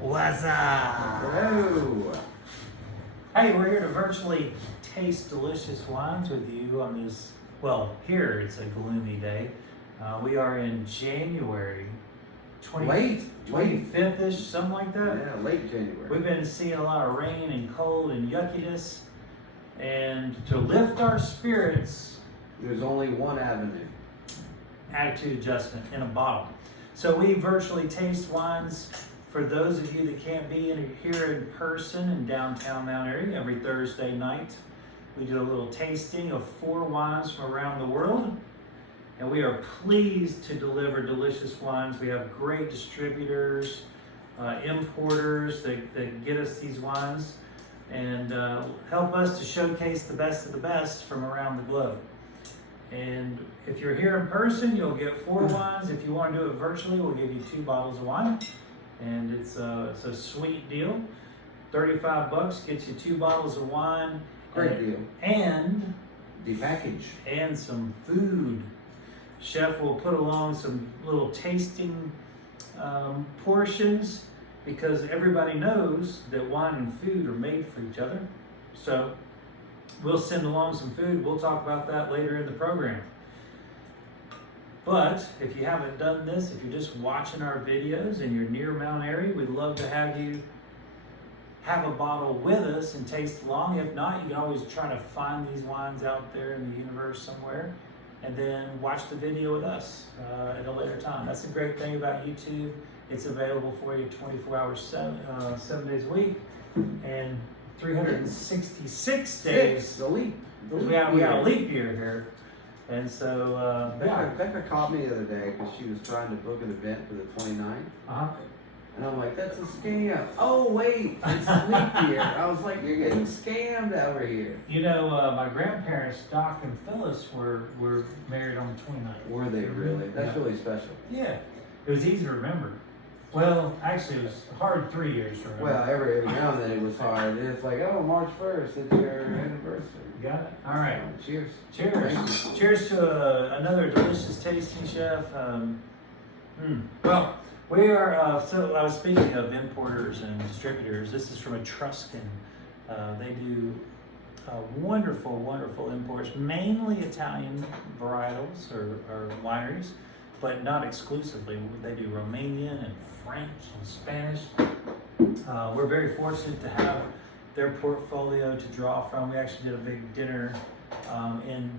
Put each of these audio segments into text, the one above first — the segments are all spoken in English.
What's up? Hello. Hey, we're here to virtually taste delicious wines with you on this, well, here it's a gloomy day. We are in January 25th-ish, something like that. Yeah, late January. We've been seeing a lot of rain and cold and yuckiness. And to lift our spirits, There's only one avenue. attitude adjustment in a bottle. So we virtually taste wines. For those of you that can't be here in person in downtown Mount Airy, every Thursday night, we do a little tasting of 4 wines from around the world. And we are pleased to deliver delicious wines. We have great distributors, importers that get us these wines and help us to showcase the best of the best from around the globe. And if you're here in person, you'll get 4 wines. If you want to do it virtually, we'll give you 2 bottles of wine. And it's a sweet deal. $35 gets you 2 bottles of wine. Great deal. And The package. and some food. Chef will put along some little tasting portions because everybody knows that wine and food are made for each other. So we'll send along some food. We'll talk about that later in the program. But if you haven't done this, if you're just watching our videos and you're near Mount Airy, we'd love to have you have a bottle with us and taste along. If not, you can always try to find these wines out there in the universe somewhere and then watch the video with us at a later time. That's the great thing about YouTube. It's available for you 24 hours, 7 days a week, and 366 days. The leap. We got a leap year here. And so, Becca called me the other day because she was trying to book an event for the 29th. Uh-huh. And I'm like, that's a scam. Oh, wait, it's leap year. I was like, you're getting scammed over here. You know, my grandparents, Doc and Phyllis, were married on the 29th. Were they really? That's Yeah. really special. Yeah, it was easy to remember. Well, actually, it was hard 3 years to remember. Well, every now and then it was hard. And it's like, oh, March 1st, it's your anniversary. You got it? All right. Cheers. Cheers. Cheers to another delicious tasting, Chef. Well, we are, so I was speaking of importers and distributors. This is from Etruscan. They do wonderful, wonderful imports, mainly Italian varietals or wineries, but not exclusively. They do Romanian and French and Spanish. We're very fortunate to have their portfolio to draw from. We actually did a big dinner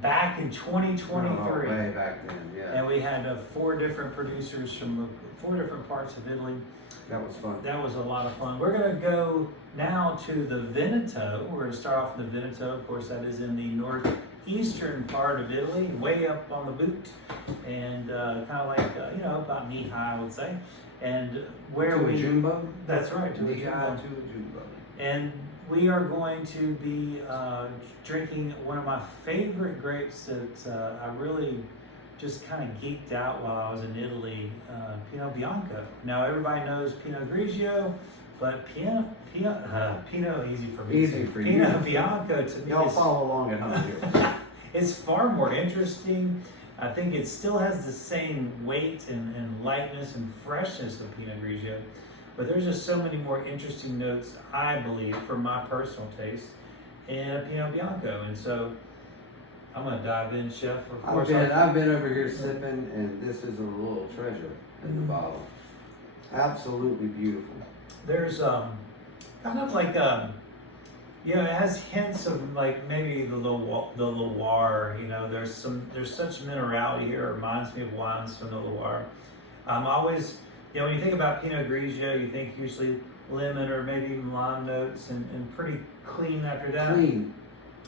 back in 2023. Oh, way back then, yeah. And we had 4 different producers from 4 different parts of Italy. That was fun. That was a lot of fun. We're going to go now to the Veneto. We're going to start off in the Veneto. Of course, that is in the northeastern part of Italy, way up on the boot, and kind of like, about knee high, I would say. And where to a Jumbo? That's right, to a Knee high Jumbo. to a Jumbo. And we are going to be drinking one of my favorite grapes that I really just kind of geeked out while I was in Italy, Pinot Bianco. Now everybody knows Pinot Grigio, but Pinot, easy for me. Easy for you. Pinot Bianco to me Y'all is, follow along at home here. it's far more interesting. I think it still has the same weight and lightness and freshness of Pinot Grigio. But there's just so many more interesting notes, I believe, for my personal taste, in a Pinot Bianco. And so I'm going to dive in, Chef. Of course, I've been over here sipping, and this is a little treasure in the bottle. Absolutely beautiful. There's kind of like, it has hints of like maybe the Loire. There's such minerality here. It reminds me of wines from the Loire. I'm always... when you think about Pinot Grigio, you think usually lemon or maybe even lime notes and pretty clean after that. Clean.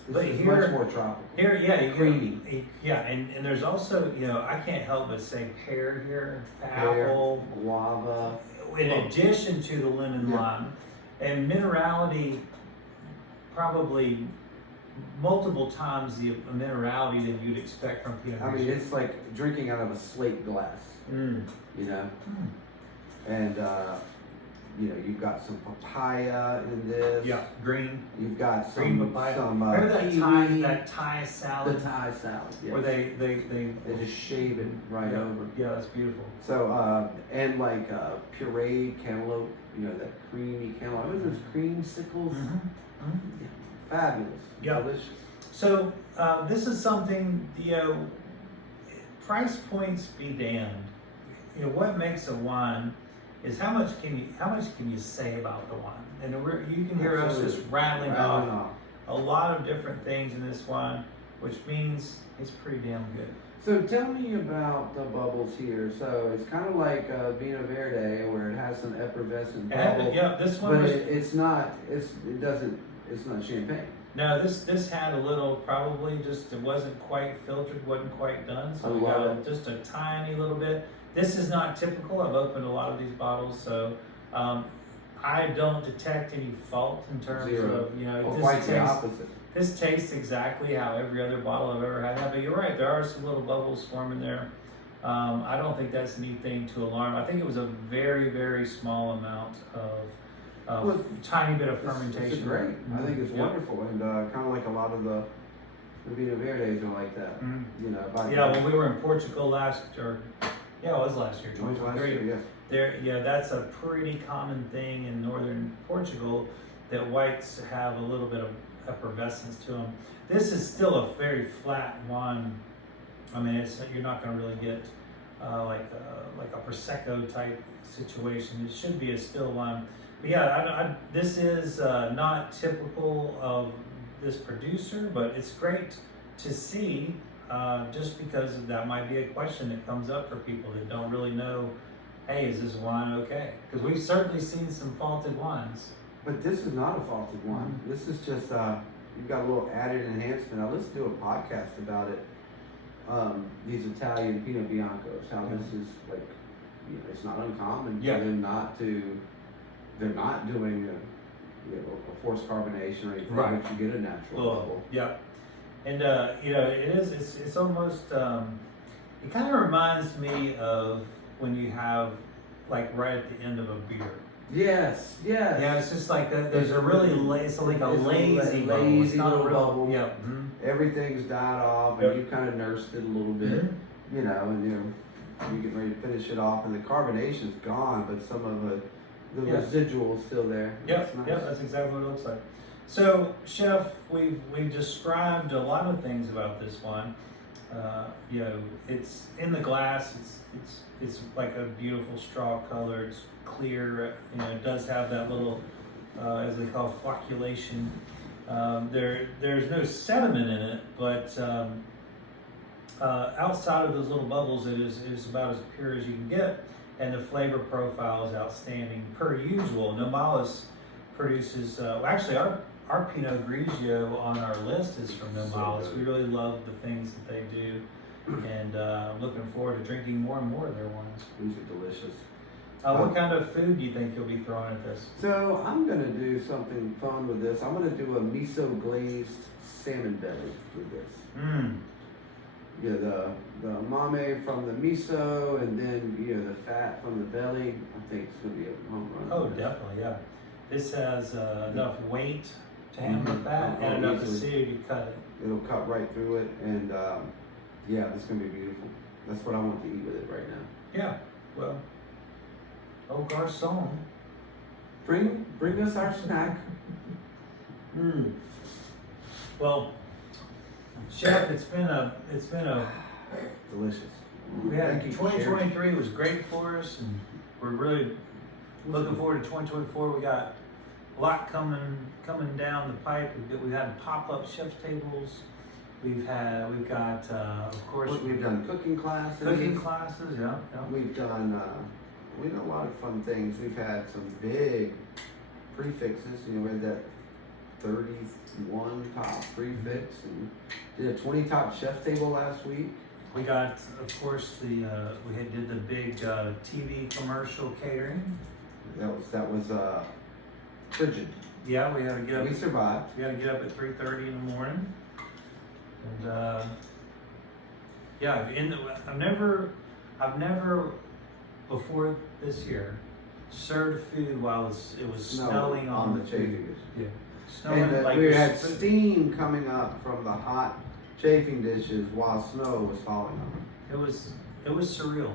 This But is here- much more tropical. Here, yeah, Creamy. And there's also, I can't help but say pear here, Pear, apple, guava. in addition to the lemon lime, and minerality probably multiple times the minerality that you'd expect from Pinot Grigio. I mean, it's like drinking out of a slate glass, Mm. you know? Mm. And you've got some papaya in this. Yeah, green. You've got Green some, papaya. some Remember that kiwi. Thai salad? The Thai salad, yes. Where they just shave it right yeah, over. Yeah, that's beautiful. So, and like pureed cantaloupe, that creamy cantaloupe. What are those creamsicles? Yeah, fabulous. Yeah. Delicious. So, this is something, price points be damned. What makes a wine is how much can you say about the wine? And you can hear us just rattling off a lot of different things in this wine, which means it's pretty damn good. So tell me about the bubbles here. So it's kind of like Pinot Verde, where it has some effervescent bubbles. Yeah, this one. But it's not champagne. No, this had a little, probably just, it wasn't quite filtered, wasn't quite done. So we got just a tiny little bit. This is not typical. I've opened a lot of these bottles, so I don't detect any fault in terms of, quite the opposite. This tastes exactly how every other bottle I've ever had. But you're right, there are some little bubbles forming there. I don't think that's anything to alarm. I think it was a very, very small amount of tiny bit of fermentation. It's great. I think it's wonderful, and kind of like a lot of the Pinot Verdes are like that. When we were in Portugal last year, it was last year, 2023. That's a pretty common thing in northern Portugal, that whites have a little bit of effervescence to them. This is still a very flat wine. I mean, you're not going to really get like a prosecco type situation. It should be a still wine. But this is not typical of this producer, but it's great to see, just because that might be a question that comes up for people that don't really know, hey, is this wine okay? Because we've certainly seen some faulted wines. But this is not a faulted wine. This is just, you've got a little added enhancement. Now let's do a podcast about it. These Italian Pinot Biancos, how this is like, it's not uncommon for them they're not doing a forced carbonation or anything, but you get a natural bubble. Yeah. And, it's almost, it kind of reminds me of when you have, like, right at the end of a beer. Yes. Yeah, it's just like there's a really it's like a lazy bubble. It's not a real bubble. Yeah. Everything's died off, and you kind of nursed it a little bit, and you get ready to finish it off, and the carbonation's gone, but some of the residual is still there. Yeah, that's exactly what it looks like. So, Chef, we've described a lot of things about this wine. It's in the glass. It's like a beautiful straw color. It's clear. It does have that little, as they call, flocculation. There's no sediment in it, but outside of those little bubbles, it is about as pure as you can get, and the flavor profile is outstanding per usual. Nomalas produces, actually our Pinot Grigio on our list is from Nomalas. We really love the things that they do, and I'm looking forward to drinking more and more of their wines. These are delicious. What kind of food do you think you'll be throwing at this? So I'm gonna do something fun with this. I'm gonna do a miso glazed salmon belly with this. The umami from the miso, and then the fat from the belly. I think it's gonna be a home run. Oh, definitely, yeah. This has enough weight to handle the fat, and enough acidity to cut it. It'll cut right through it, and it's gonna be beautiful. That's what I want to eat with it right now. Yeah, well, oh garçon, bring us our snack. Well, Chef, it's been a delicious. We had 2023 was great for us, and we're really looking forward to 2024. We got a lot coming down the pipe. We've had pop-up chef's tables. We've got of course we've done cooking classes. Yeah. We've done a lot of fun things. We've had some big prefixes. We had that 31 top prefix, and did a 20 top chef table last week. We got, of course, we did the big TV commercial catering. That was frigid. Yeah, we had to get up. We survived. We had to get up at 3:30 in the morning, and I've never before this year served food while it was snowing on the chafing dish. Yeah. Snowing And like we had steam coming up from the hot chafing dishes while snow was falling on them. It was surreal.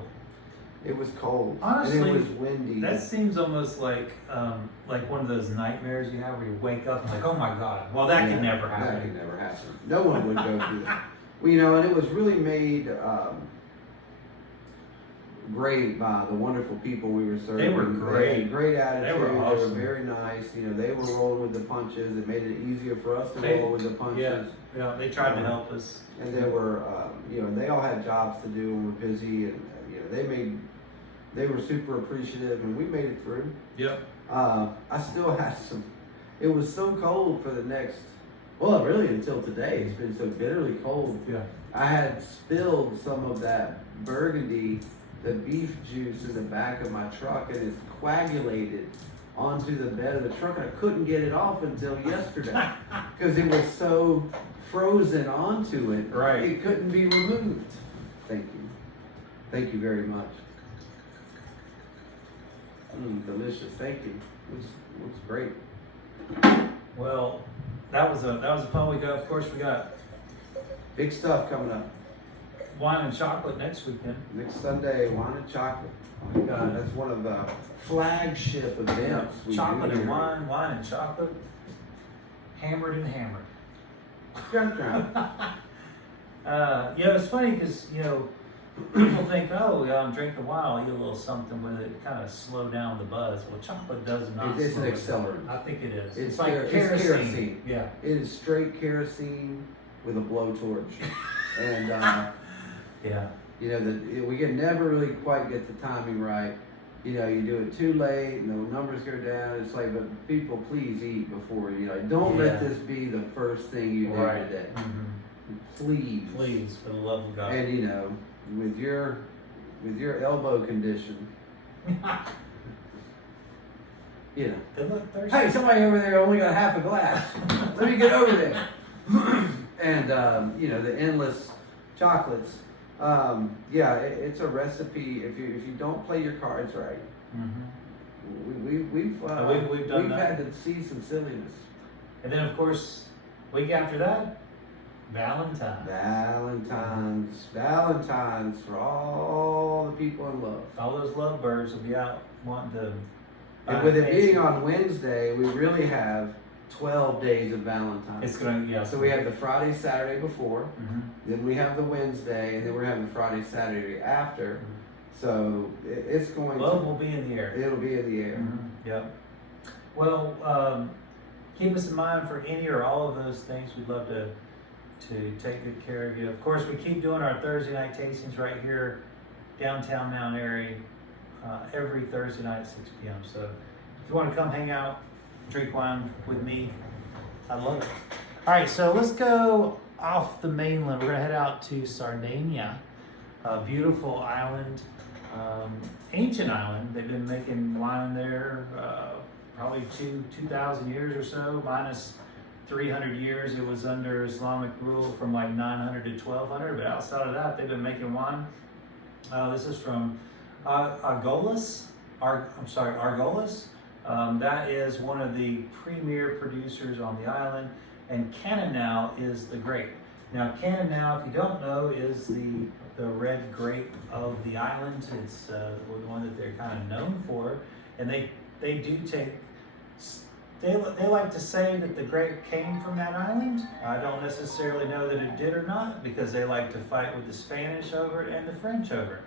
It was cold. Honestly, and it was windy. That seems almost like one of those nightmares you have where you wake up and like, oh my God. Well, that could never happen. That could never happen. No one would go through that. Well, you know, and it was really made great by the wonderful people we were serving. They were great. They had great attitude. They were awesome. They were very nice. You know, they were rolling with the punches. It made it easier for us to roll with the punches. Yeah, they tried to help us. And they were, you know, they all had jobs to do and were busy, and you know, they were super appreciative, and we made it through. Yep. I still had some. It was so cold for the next. Well, really until today. It's been so bitterly cold. Yeah. I had spilled some of that burgundy, the beef juice in the back of my truck, and it's coagulated onto the bed of the truck, and I couldn't get it off until yesterday because it was so frozen onto it. Right. It couldn't be removed. Thank you. Thank you very much. Delicious. Thank you. Looks great. Well, that was a fun week. Of course, we got Big stuff coming up. wine and chocolate next weekend. Next Sunday, wine and chocolate. Oh my God, that's one of the flagship events. we Chocolate do and here. wine and chocolate, hammered and hammered. Jump down. You know, it's funny because, you know, people think, oh, yeah, I'm drinking wine, I'll eat a little something with it, kind of slow down the buzz. Well, chocolate does not. It's an slow it down. accelerant. I think it is. It's like it's kerosene. Yeah. It is straight kerosene with a blowtorch. And, Yeah. you know, we can never really quite get the timing right. You know, you do it too late and the numbers go down. It's like, but people, please eat before, you know, don't let this be the first thing you do today. Mm-hmm. Please. Please, for the love of God. And, you know, with your elbow condition, you know. They look thirsty. Hey, somebody over there only got half a glass. Let me get over there. And, you know, the endless chocolates. Yeah, it's a recipe. If you don't play your cards right, we've done that. had to see some silliness. And then, of course, week after that, Valentine's for all the people in love. all those lovebirds will be out wanting to. And with it being on Wednesday, we really have 12 days of Valentine's. It's gonna, yeah. So we have the Friday, Saturday before, Mhm. then we have the Wednesday, and then we're having the Friday, Saturday after. So it's going Love will be in the air. it'll be in the air. Yep. Well, keep us in mind for any or all of those things. We'd love to take good care of you. Of course, we keep doing our Thursday night tastings right here, downtown Mount Airy, every Thursday night at 6 p.m. So if you want to come hang out, drink wine with me, I'd love it. All right, so let's go off the mainland. We're gonna head out to Sardinia, a beautiful island, ancient island. They've been making wine there probably 2,000 years or so, minus 300 years. It was under Islamic rule from like 900 to 1200, but outside of that, they've been making wine. This is from Argiolas. That is one of the premier producers on the island, and cannonau is the grape. Now, cannonau, if you don't know, is the red grape of the island. It's the one that they're kind of known for, and they do take. They like to say that the grape came from that island. I don't necessarily know that it did or not, because they like to fight with the Spanish over it and the French over it.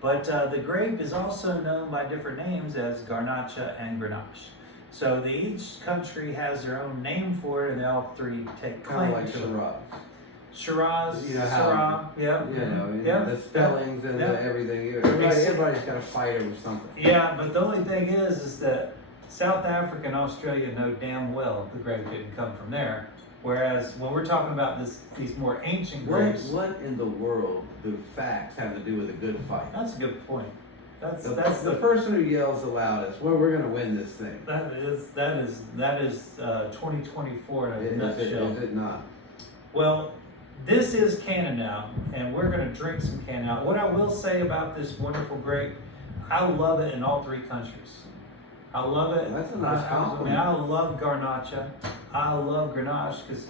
But the grape is also known by different names as Garnacha and Grenache. So each country has their own name for it, and they all three take claim Kind of like to Shiraz. it. Shiraz, You know Syrah, yeah. You know, Yep. the spellings and Yep. the everything. Everybody's got to fight over something. Yeah, but the only thing is that South Africa and Australia know damn well the grape didn't come from there. Whereas when we're talking about these more ancient grapes, What in the world do facts have to do with a good fight? that's a good point. That's The person who yells the loudest, well, we're going to win this thing. that is 2024 in a nutshell. Is it not? Well, this is cannonau, and we're going to drink some cannonau. What I will say about this wonderful grape, I love it in all three countries. I love it. That's a nice compliment. I love Garnacha. I love Grenache because,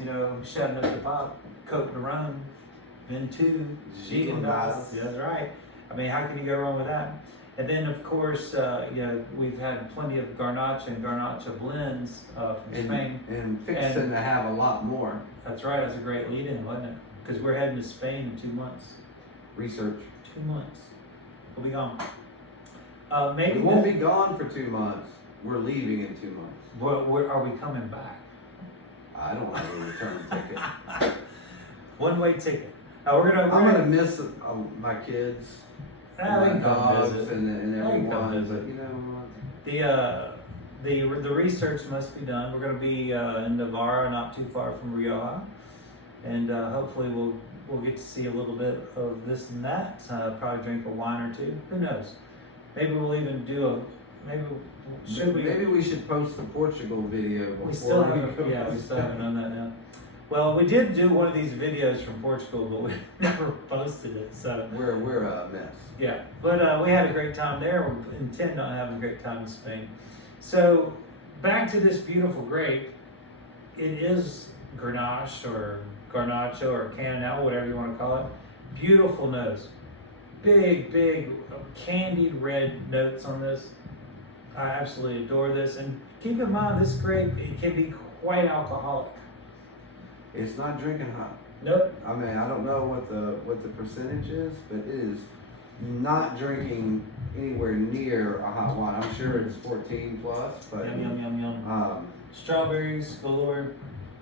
shutting up the pop, Cote de Rhone, then two, Gigondas. That's right. I mean, how can you go wrong with that? And then, of course, we've had plenty of Garnacha and Garnacha blends from Spain. And fixing to have a lot more. That's right. That's a great lead-in, wasn't it? Because we're heading to Spain in 2 months. Research. 2 months. We'll be gone. We won't be gone for 2 months. We're leaving in 2 months. Are we coming back? I don't have a return ticket. One-way ticket. I'm gonna miss my kids, they can come dogs, visit. and They can come everyone. But the research must be done. We're going to be in Navarra, not too far from Rioja, and hopefully we'll get to see a little bit of this and that. Probably drink a wine or two. Who knows? Maybe we'll even do Maybe we should post the Portugal video before we still we haven't. go. Yeah, we still haven't done that now. Well, we did do one of these videos from Portugal, but we never posted it. So We're a mess. yeah, but we had a great time there. We intend on having a great time in Spain. So back to this beautiful grape. It is Grenache or Garnacha or cannonau, whatever you want to call it. Beautiful nose, big candied red notes on this. I absolutely adore this. And keep in mind, this grape, it can be quite alcoholic. It's not drinking hot. Nope. I mean, I don't know what the percentage is, but it is not drinking anywhere near a hot wine. I'm sure it's 14 plus, but Yum. Strawberries galore.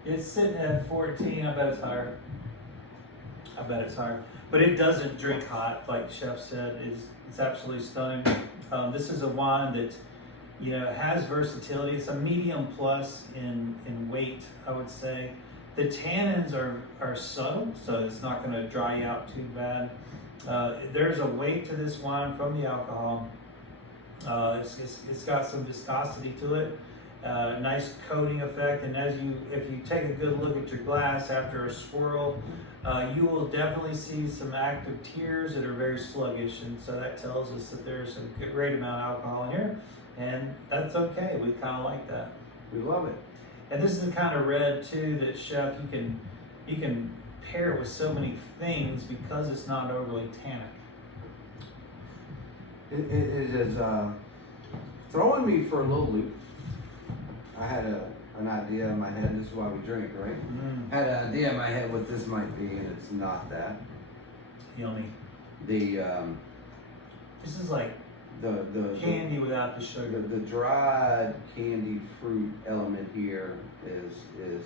It's sitting at 14. I bet it's higher. But it doesn't drink hot, like the chef said. It's absolutely stunning. This is a wine that has versatility. It's a medium plus in weight, I would say. The tannins are subtle, so it's not going to dry you out too bad. There's a weight to this wine from the alcohol. It's got some viscosity to it. Nice coating effect, and if you take a good look at your glass after a swirl, you will definitely see some active tears that are very sluggish, and so that tells us that there's a great amount of alcohol in here, and that's okay. We kind of like that. we love it. And this is the kind of red too that, chef, you can pair it with so many things because it's not overly tannic. It is throwing me for a little loop. I had an idea in my head. This is why we drink, right? Mm. Had an idea in my head what this might be, and it's not that. Yummy. This is like The candy without the sugar. The dried candied fruit element here is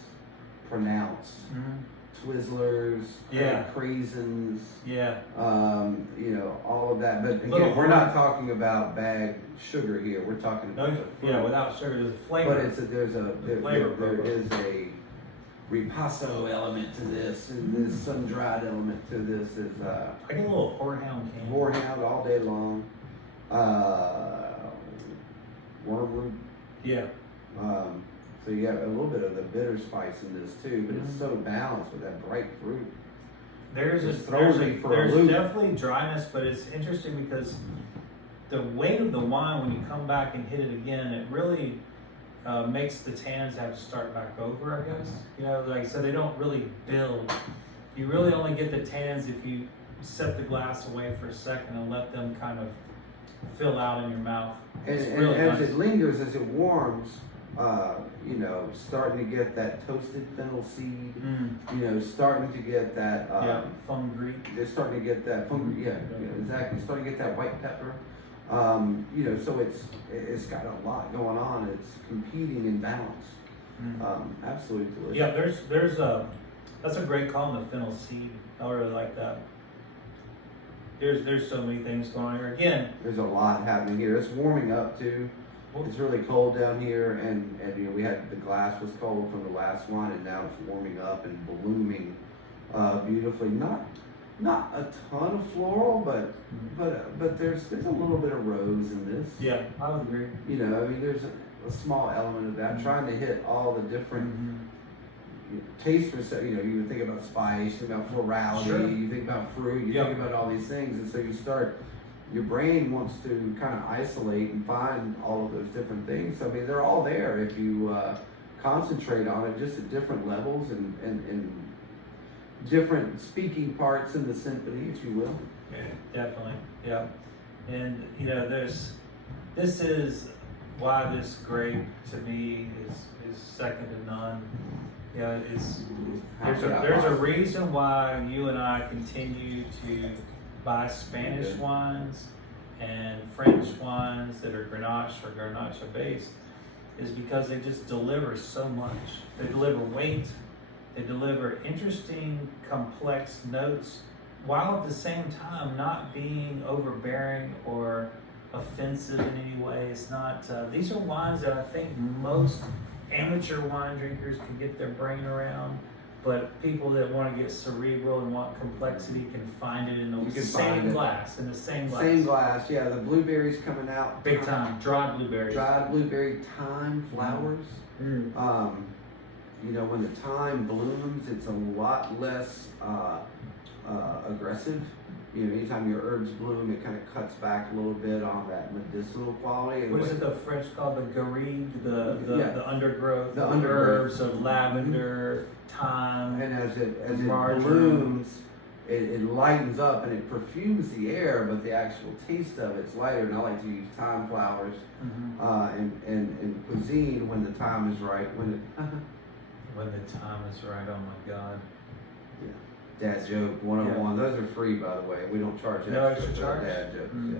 pronounced. Mm. Twizzlers, Yeah. craisins, Yeah. all of that. But Little again, we're not corn. talking about bagged sugar here. We're talking about the fruit. Yeah, without sugar, there's a flavor. But there is a ripasso element to this, and this sun-dried element to this is I get a little horehound candy. horehound all day long. Wormwood. Yeah. So you have a little bit of the bitter spice in this too, but it's so balanced with that bright fruit. There's Just throws me for a there's loop. definitely dryness, but it's interesting because the weight of the wine, when you come back and hit it again, it really makes the tannins have to start back over, I guess. So they don't really build. You really only get the tannins if you set the glass away for a second and let them kind of fill out in your mouth. And It's really as nice. it lingers, as it warms, starting to get that toasted fennel seed, starting to get that, Fungreek. they're starting to get that, exactly, starting to get that white pepper. So it's got a lot going on. It's competing in balance. Absolutely delicious. Yeah, that's a great call on the fennel seed. I really like that. There's so many things going on here. Again, There's a lot happening here. It's warming up too. It's really cold down here, and we had the glass was cold from the last one, and now it's warming up and blooming beautifully. Not a ton of floral, but there's a little bit of rose in this. yeah, I would agree. There's a small element of that. Trying to hit all the different taste you would think about spice, you think about florality, Sure. you think about fruit, you think about all these things, and so you start your brain wants to kind of isolate and find all of those different things. So, I mean, they're all there if you concentrate on it, just at different levels and different speaking parts in the symphony, if you will. Yeah, definitely. Yeah. And you know, this is why this grape to me is second to none. Yeah, there's a reason why you and I continue to buy Spanish wines and French wines that are Grenache or Garnacha based, is because they just deliver so much. They deliver weight, they deliver interesting, complex notes, while at the same time not being overbearing or offensive in any way. It's not, these are wines that I think most amateur wine drinkers can get their brain around, but people that want to get cerebral and want complexity can find it in the same glass, Same glass, yeah. The blueberries coming out. Big time, dried blueberries. Dried blueberry thyme flowers. You know, when the thyme blooms, it's a lot less aggressive. You know, anytime your herbs bloom, it kind of cuts back a little bit on that medicinal quality. What is it the French called? The garrigue, the undergrowth, the herbs of lavender, thyme. And as it marjoram. blooms, it lightens up and it perfumes the air, but the actual taste of it's lighter. And I like to use thyme flowers in cuisine when the time is right. When the time is right. Oh my God. Yeah. Dad joke 101. Those are free, by the way. We don't charge No extra extra for charge? dad jokes. Yeah.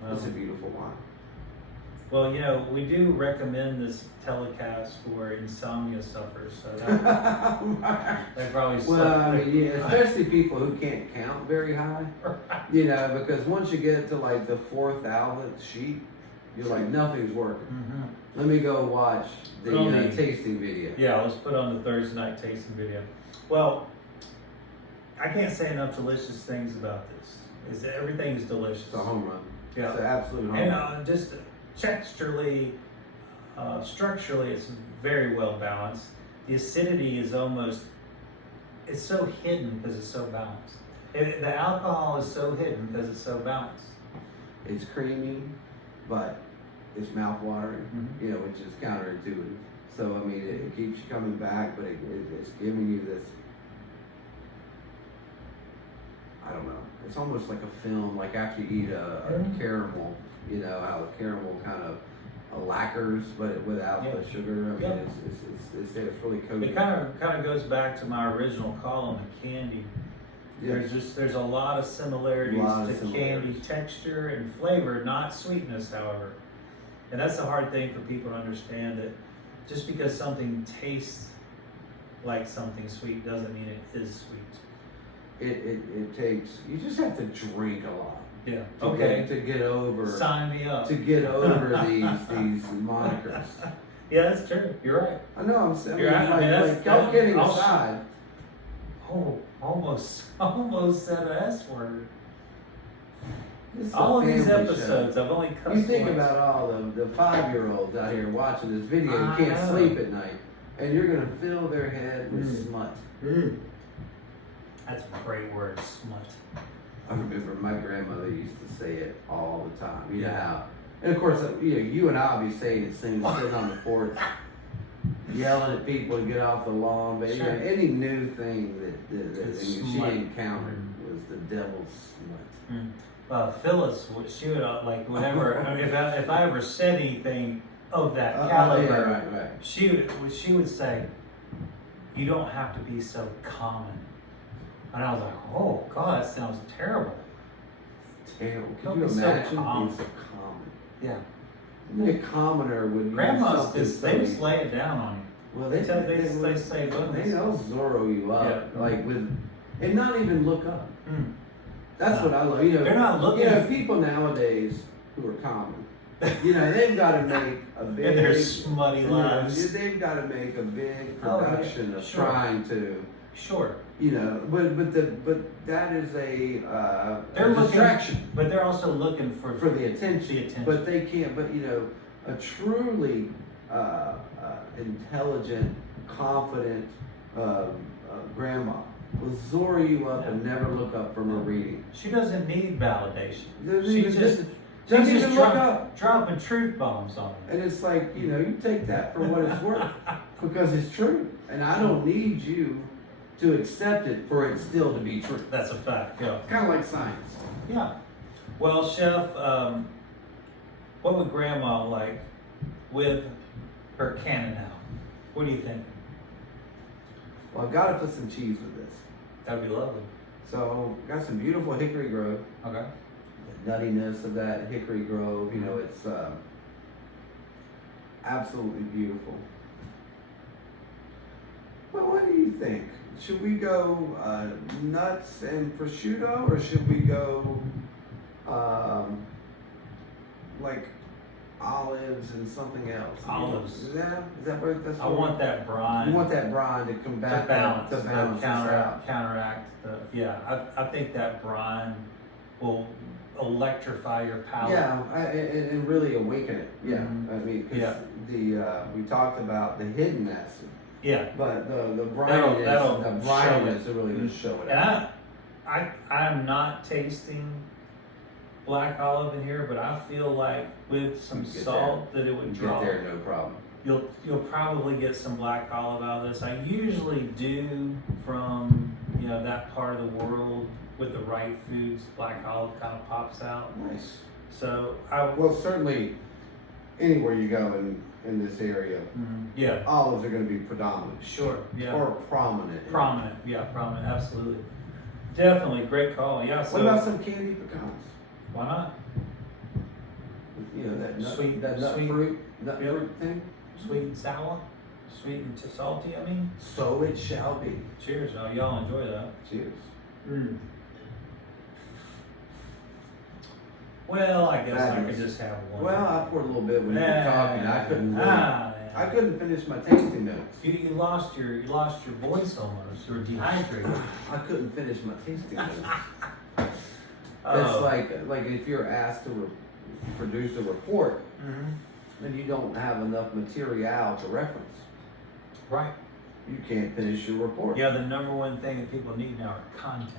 Well, It's a beautiful wine. well, you know, we do recommend this telecast for insomnia sufferers, so that probably Well, yeah, especially people who can't count very high. You know, because once you get to like the 4,000th sheet, you're like, nothing's working. Let me go watch the tasting video. Yeah, let's put on the Thursday night tasting video. Well, I can't say enough delicious things about this. Is that everything is delicious. It's a home run. Yeah. It's an absolute home run. run. Just texturally, structurally, it's very well balanced. The acidity is it's so hidden because it's so balanced. The alcohol is so hidden because it's so balanced. It's creamy, but it's mouth-watering, you know, which is counterintuitive. So, I mean, it keeps you coming back, but it's giving you this, I don't know, it's almost like a film, like after you eat a caramel, you know, how the caramel kind of lacquers, but without the sugar. I mean, it's really coated. It kind of goes back to my original column of candy. There's a lot of similarities to candy texture and flavor, not sweetness, however. And that's the hard thing for people to understand, that just because something tastes like something sweet doesn't mean it is sweet. It takes, you just have to drink a lot. Yeah. To get over. Sign me up. To get over these monikers. Yeah, that's true. You're right. I know. I'm saying. You're right. All kidding aside. Oh, almost said an S word. This all of these show. episodes, I've only cussed You think once. about all the 5-year-olds out here watching this video who can't sleep at night, and you're gonna fill their head with smut. That's a great word, smut. I remember my grandmother used to say it all the time. You know how, and of course, you and I'll be saying it soon, sitting on the porch, yelling at people to get off the lawn. But you know, any new thing that she encountered was the devil's smut. Phyllis, she would like whenever if I ever said anything of that caliber, she would say, "You don't have to be so common." And I was like, "Oh God, that sounds terrible." Terrible. Can you imagine being so common? Yeah. Only a commoner would. Grandmas they just lay it down on you. Well, they say, they'll Zorro you up, like with, and not even look up. That's what I love. You know, they're not looking. You know, people nowadays who are common, you know, they've got to make a big. In their smutty lives. They've got to make a big production of trying to. Sure. You know, but that is a distraction. But they're also looking for the attention. But they can't. But you know, a truly intelligent, confident grandma will soar you up and never look up from her reading. She doesn't need validation. Doesn't She's even just look up. dropping truth bombs on her. And it's like, you take that for what it's worth because it's true. And I don't need you to accept it for it still to be true. That's a fact, yeah. Kind of like science. Yeah. Well, Chef, what would Grandma like with her cannonau? What do you think? Well, I've got to put some cheese with this. That'd be lovely. So, got some beautiful hickory grove. Okay. The nuttiness of that hickory grove, it's absolutely beautiful. Well, what do you think? Should we go nuts and prosciutto, or should we go like olives and something else? Olives. Is that what that's? I want that brine. You want that brine to combat to balance this out. counteract the, yeah, I think that brine will electrify your palate. Yeah, and really awaken it. Yeah, Mhm. I mean, because Yeah. we talked about the hidden acid, Yeah. but the That'll brininess show it. really going to show it. And I'm not tasting black olive in here, but I feel like with some You get salt that it would You draw. get there, no problem. You'll probably get some black olive out of this. I usually do from that part of the world with the right foods. Black olive kind of pops out. Nice. So Well, certainly, anywhere you go in this area, yeah, olives are going to be predominant. sure, yeah, Or prominent. prominent, absolutely, definitely, great call. Yeah. So What about some candy pecans? why not? That nut, Sweet- that nut sweet- fruit thing. Sweet and sour, sweet and salty. I mean, So it shall be. cheers. Oh, y'all enjoy that. Cheers. Well, I guess I Fabulous. could just have one. Well, I poured a little bit when you were talking. I couldn't. I Yeah. couldn't finish my tasting notes. You lost your voice almost. You were dehydrated. I couldn't finish my tasting notes. Oh. It's like if you're asked to produce a report, then you don't have enough material to reference. Right. You can't finish your report. Yeah, the number one thing that people need now are content.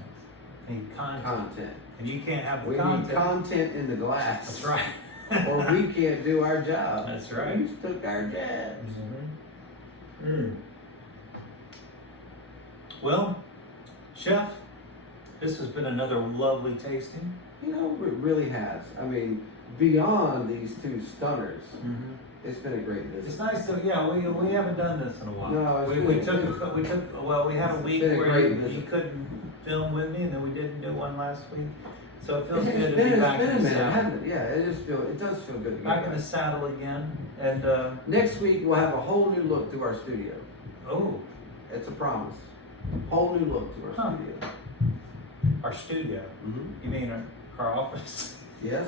They need content. And you can't have the We content. need content in the glass. That's right. Or we can't do our job. That's right. We took our jobs. Well, Chef, this has been another lovely tasting. It really has. I mean, beyond these two stunners, it's been a great visit. It's nice to, we haven't done this in a while. No, it's we good. we had a week been a where great you visit. couldn't film with me, and then we didn't do one last week. So it feels It's good to been be a back in the minute, saddle. hasn't it? Yeah, it does feel good to be Back in the saddle again, and Next week we'll have a whole new look to our studio. oh, It's a promise. Whole new look to our Huh. studio. our studio. Mm-hmm. You mean our office? Yes.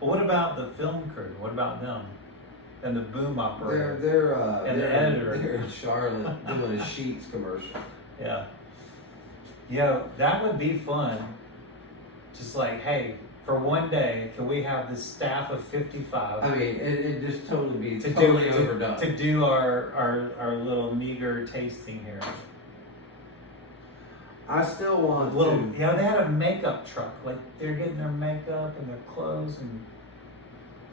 Well, what about the film crew? What about them? And the boom operator? They're the editor. They're in Charlotte doing a Sheets commercial. Yeah. That would be fun. Just like, hey, for one day, can we have this staff of 55 I mean, it just totally be to totally overdone. do our little meager tasting here? I still want Little, to. they had a makeup truck. Like they're getting their makeup and their clothes and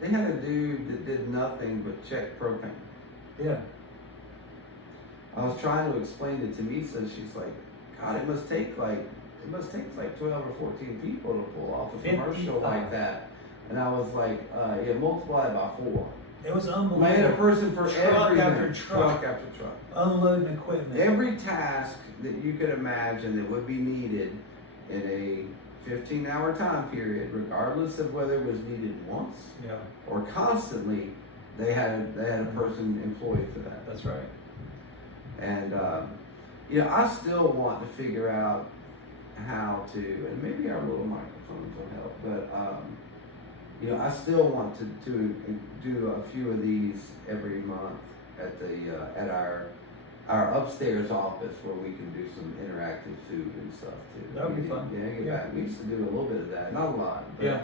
They had a dude that did nothing but check propane. yeah. I was trying to explain it to Misa. She's like, God, it must take like 12 or 14 people to pull off a commercial 55. like that. And I was like, multiply by 4. It was I unbelievable. had a person for Truck every after minute. truck. After truck. Unloading equipment. Every task that you could imagine that would be needed in a 15-hour time period, regardless of whether it was needed once Yeah, or constantly, they had a person employed for that. that's right. And I still want to figure out how to, and maybe our little microphones will help, but I still want to do a few of these every month at our upstairs office where we can do some interactive food and stuff too. That would be fun. Yeah, get Yeah. back. We used to do a little bit of that, not a lot. But Yeah,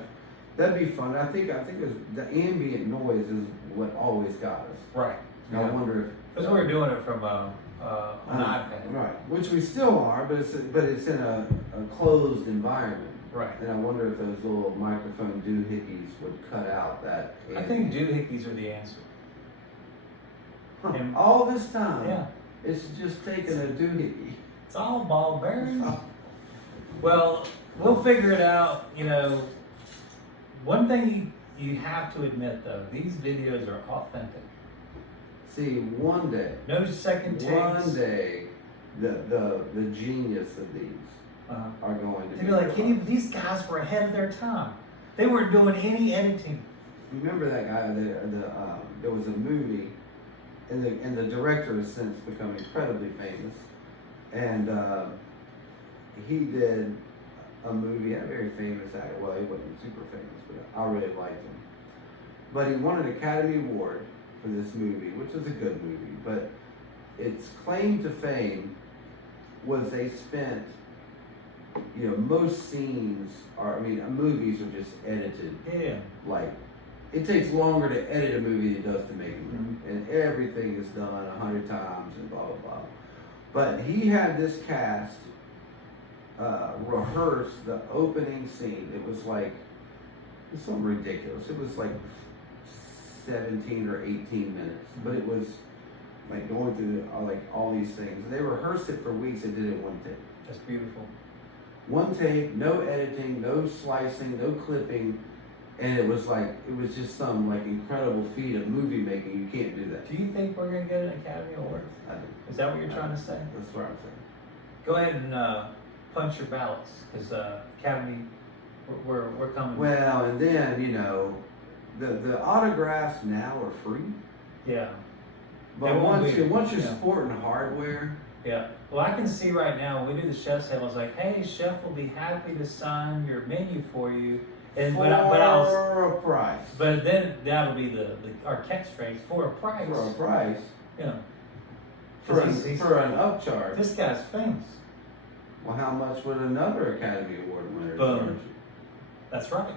that'd be fun. I think the ambient noise is what always got us. right. And I wonder if Because we were doing it from a an iPad. Right, which we still are, but it's in a closed environment. Right. And I wonder if those little microphone doohickeys would cut out that. I think doohickeys are the answer. And all this time, yeah, it's just taking a doohickey. it's all ball bearings. Well, we'll figure it out. You know, one thing you have to admit though, these videos are authentic. See, one day, No second takes. one day, the genius of these are going to They'd be like, these guys were ahead of their time. They weren't doing any editing. Remember that guy? There was a movie, and the director has since become incredibly famous, and he did a movie. A very famous actor. Well, he wasn't super famous, but I really liked him. But he won an Academy Award for this movie, which is a good movie. But its claim to fame was they spent, you know, most scenes movies are just edited. Yeah. Like, it takes longer to edit a movie than it does to make a movie. And everything is done 100 times and blah, blah, blah. But he had this cast rehearse the opening scene. It was something ridiculous. It was like 17 or 18 minutes. But it was like going through all these things. They rehearsed it for weeks and did it one take. That's beautiful. One take, no editing, no slicing, no clipping, and it was just some incredible feat of movie making. You can't do that. Do you think we're gonna get an Academy Award? I do. Is that what you're trying to say? That's what I'm saying. Go ahead and punch your ballots, because Academy, we're coming. Well, and then the autographs now are free. Yeah. But once you're sporting hardware. Yeah. Well, I can see right now when we do the chef's table, it's like, hey, chef will be happy to sign your menu for you. And for a price. But then that'll be our catchphrase, for a price. For a price. Yeah. For an upcharge. This guy's famous. Well, how much would another Academy Award winner Boom. charge you? That's right.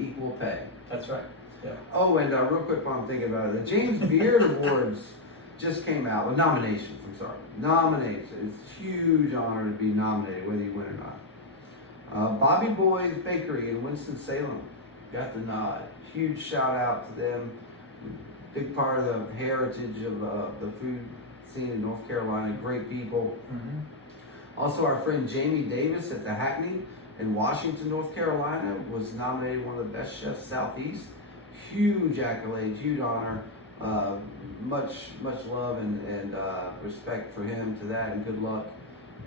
Equal pay. That's right. Yeah. Oh, and real quick while I'm thinking about it, the James Beard Awards just came out with nominations. I'm sorry, nominations. It's a huge honor to be nominated, whether you win or not. Bobby Boy's Bakery in Winston-Salem got the nod. Huge shout out to them. Big part of the heritage of the food scene in North Carolina. Great people. Mm-hmm. Also, our friend Jamie Davis at the Hackney in Washington, North Carolina, was nominated one of the best chefs Southeast. Huge accolades, huge honor. Much love and respect for him to that, and good luck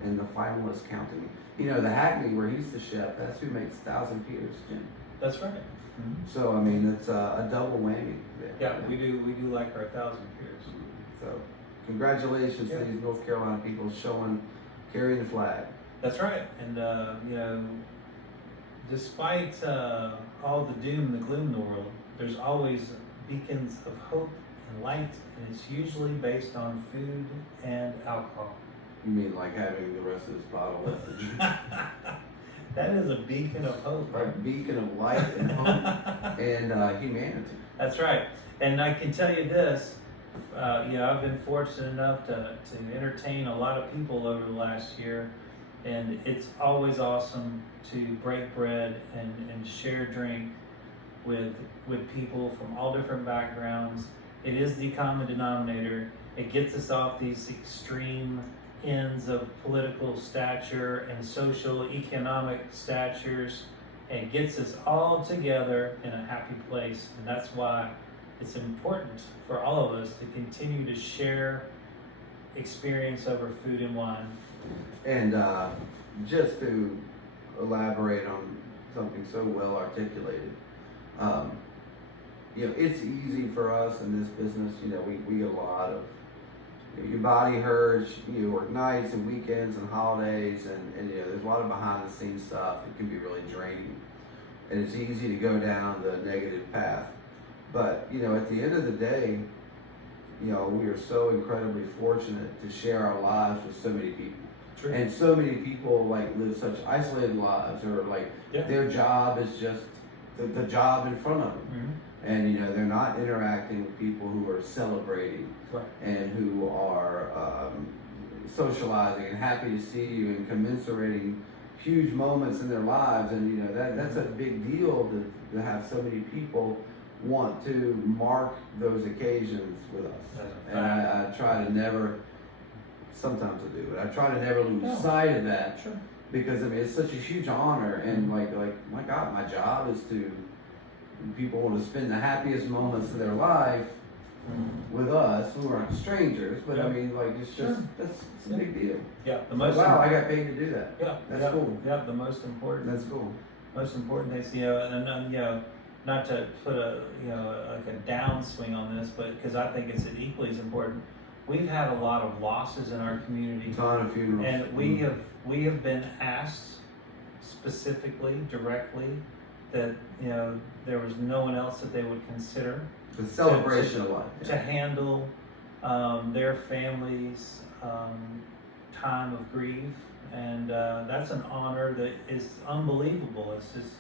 in the finalists counting. You know, the Hackney, where he's the chef, that's who makes Thousand Peters Gin. That's right. Mm-hmm. So I mean, it's a double whammy. Yeah, we do like our 1,000 Peters. So congratulations to these North Carolina people carrying the flag. That's right. And despite all the doom and the gloom in the world, there's always beacons of hope and light, and it's usually based on food and alcohol. You mean like having the rest of this bottle left? That is a beacon of hope, right? A beacon of light and hope and humanity. That's right. And I can tell you this, I've been fortunate enough to entertain a lot of people over the last year, and it's always awesome to break bread and share drink with people from all different backgrounds. It is the common denominator. It gets us off these extreme ends of political stature and social economic statures, and gets us all together in a happy place. And that's why it's important for all of us to continue to share experience over food and wine. And just to elaborate on something so well articulated, it's easy for us in this business. We get a lot of, your body hurts, you work nights and weekends and holidays, and there's a lot of behind the scenes stuff. It can be really draining, and it's easy to go down the negative path. But at the end of the day, we are so incredibly fortunate to share our lives with so many people. True. And so many people live such isolated lives, or their job is just the job in front of them. Mm-hmm. And you know, they're not interacting with people who are celebrating Right. and who are socializing and happy to see you and commiserating huge moments in their lives. And you know, that's a big deal to have so many people want to mark those occasions with us. That's a And I try to never, sometimes I do, but I try to never lose sight of that. Sure. Because I mean, it's such a huge honor, and like my God, my job is to people want to spend the happiest moments of their life with us, who are strangers. But I mean, like it's just it's a big deal. Yeah, the Like, most. wow, I got paid to do that. Yeah, That's cool. Yeah, the most important. That's cool. Most important things, you know, and then you know, not to put a like a downswing on this, but because I think it's equally as important. We've had a lot of losses in our community, Ton of funerals. and we have been asked specifically, directly, that you know there was no one else that they would consider The celebration of life. to handle their families' time of grief, and that's an honor that is unbelievable. It's just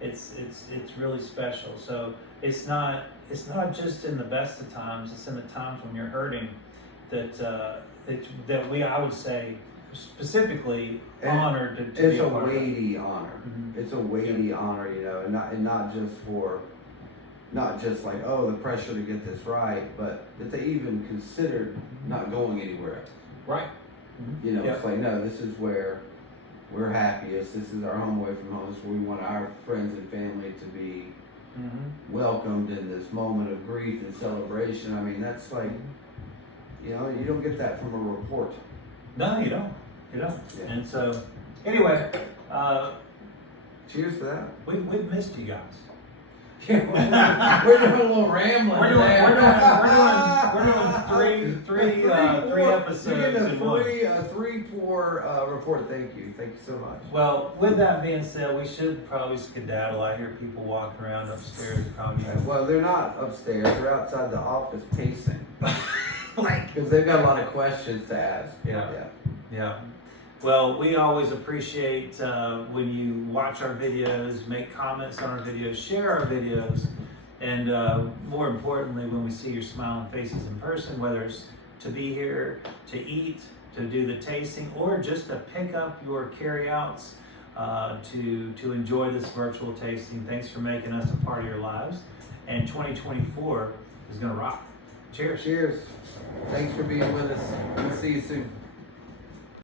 it's really special. So it's not just in the best of times. It's in the times when you're hurting that we, I would say, specifically And honored to It's be a part of. weighty honor. Mhm. It's a weighty honor, you know, and not just like, oh, the pressure to get this right, but that they even considered not going anywhere else. Right. You know, Yeah. it's like, no, this is where we're happiest. This is our home away from home. This is where we want our friends and family to be welcomed in this moment of grief and celebration. I mean, that's like, you know, you don't get that from a report. No, you don't. You don't. Yeah. And so, anyway, Cheers to that. we've missed you guys. We're doing a little rambling. We're doing today. three episodes You're getting in one. a 3-4 report. Thank you so much. Well, with that being said, we should probably skedaddle. I hear people walking around upstairs. Probably. Well, they're not upstairs. They're outside the office pacing Like. because they've got a lot of questions to ask. Yeah. Yeah. Well, we always appreciate when you watch our videos, make comments on our videos, share our videos, and more importantly, when we see your smiling faces in person, whether it's to be here, to eat, to do the tasting, or just to pick up your carryouts to enjoy this virtual tasting. Thanks for making us a part of your lives. And 2024 is going to rock. Cheers. Cheers. Thanks for being with us. We'll see you soon.